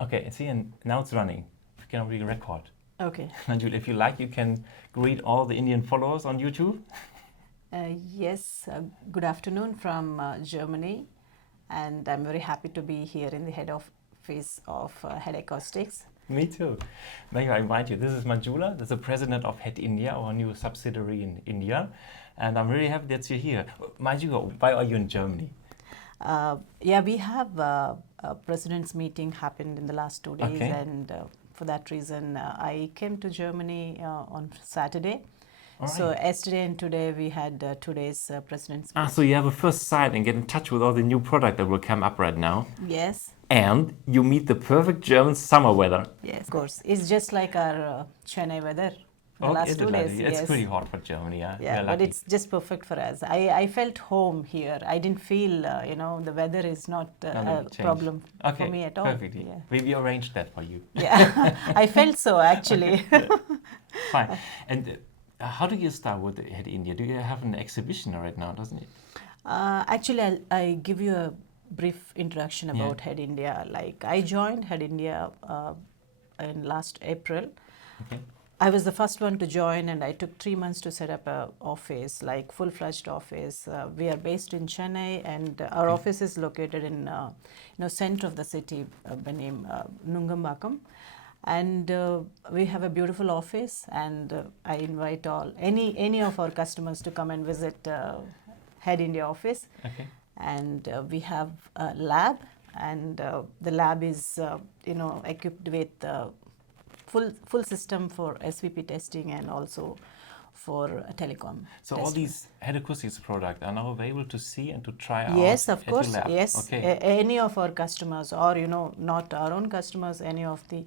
Okay, see, and now it's running. You can already record. Okay. Manjula, if you like, you can greet all the Indian followers on YouTube. Yes, good afternoon from Germany, and I'm very happy to be here in the head office of HEAD Acoustics. Me too. May I invite you? This is Manjula, this is the president of HEAD India, our new subsidiary in India, and I'm really happy that you're here. Manjula, why are you in Germany? Yeah, we have a president's meeting happened in the last 2 days, Okay. and for that reason, I came to Germany on Saturday. All So right. yesterday and today we had 2 days president's meeting. So you have a first sight and get in touch with all the new product that will come up right now. Yes. And you meet the perfect German summer weather. Yes, of course. It's just like our Chennai weather. The last is 2 it days, like, it's yes. pretty hot for Germany, yeah? Yeah, We're but lucky. it's just perfect for us. I felt home here. I didn't feel, the weather is not a change. problem Okay, for me at all. perfectly. Yeah. We arranged that for you. Yeah, I felt so actually. Fine. And how do you start with HEAD India? Do you have an exhibition right now, doesn't it? Actually, I give you a brief introduction Yeah. about HEAD India. Like I joined HEAD India in last April. Okay. I was the first one to join, and I took 3 months to set up a office, like full-fledged office. We are based in Chennai, and our office is located in center of the city by name Nungambakam. And we have a beautiful office, and I invite any of our customers to come and visit HEAD India office. Okay. And we have a lab, and the lab is equipped with full system for SVP testing and also for telecom. So testing. all these HEAD acoustics products are now available to see and to try out. Yes, of at your course. lab. Yes, Okay. any of our customers, or not our own customers, any of the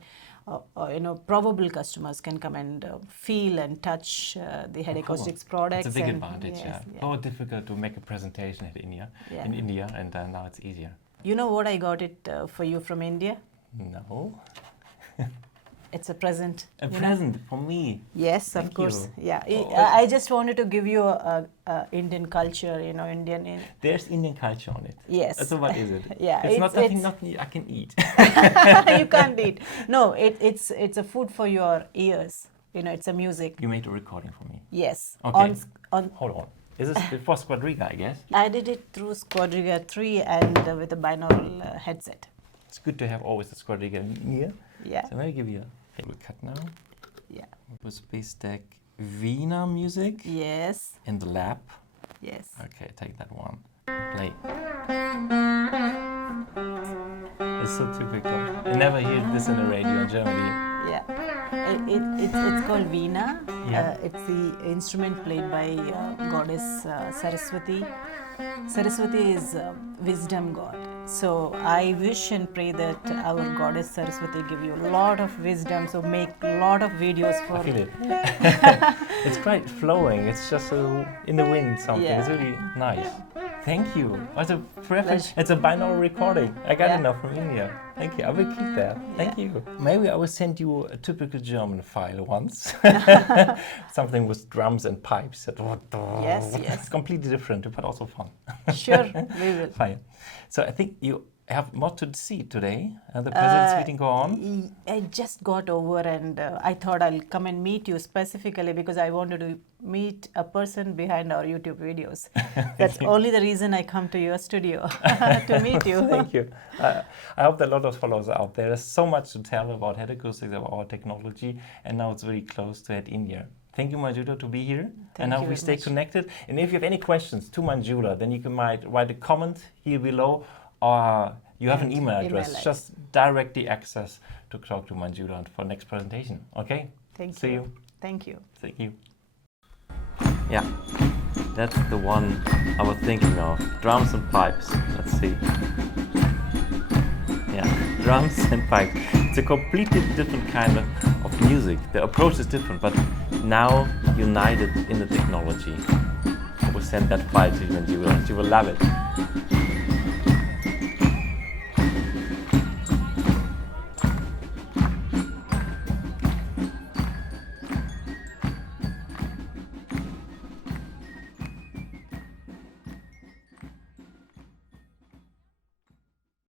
probable customers can come and feel and touch the HEAD Cool. acoustics products. It's a big and advantage. yes, Yeah. Oh, difficult to make a presentation in India, and now it's easier. You know what I got it for you from India? No. It's a present. A present for me. Yes, Thank of course. you. Yeah, Oh. I just wanted to give you a Indian culture, Indian. There's Indian culture on it. Yes. So what is it? Yeah, It's not it's- nothing I can eat. You can't eat. No, it's a food for your ears. It's a music. You made a recording for me. Yes. Okay. On Hold on. Is this before Squadriga, I guess? I did it through Squadriga 3 and with a binaural headset. It's good to have always the Squadriga near. Yeah. So I'm going to give you a little cut now. Yeah. With Space Deck Wiener music Yes. in the lab. Yes. Okay, take that one. Play. It's so typical. You never hear this in the radio in Germany. Yeah. It's called Veena. Yeah. It's the instrument played by goddess Saraswati. Saraswati is wisdom god. So I wish and pray that our goddess Saraswati give you a lot of wisdom. So make a lot of videos for. I feel it. It's quite flowing. It's just in the wind something. Yeah. It's really nice. Thank you. It's a perfect. Pleasure. It's a binaural recording. I got Yeah. enough from India. Thank you. I will keep that. Thank you. Maybe I will send you a typical German file once. Something with drums and pipes. Yes, yes. It's completely different, but also fun. Sure, we will. Fine. So I think you have more to see today. The president's meeting go on. I just got over, and I thought I'll come and meet you specifically because I wanted to meet a person behind our YouTube videos. That's only the reason I come to your studio to meet you. Thank you. I hope that a lot of followers are out there. There's so much to tell about HEAD acoustics, about our technology, and now it's very close to HEAD India. Thank you, Manjula, to be here. And now you we very stay much. connected. And if you have any questions to Manjula, then you might write a comment here below, or you have an email address. email Just directly access to talk to Manjula for next presentation. Okay? Thank See you. Thank you. Thank you. Yeah, that's the one I was thinking of. Drums and pipes. Let's see. Yeah, drums and pipes. It's a completely different kind of music. The approach is different, but now united in the technology. I will send that file to you and you will love it.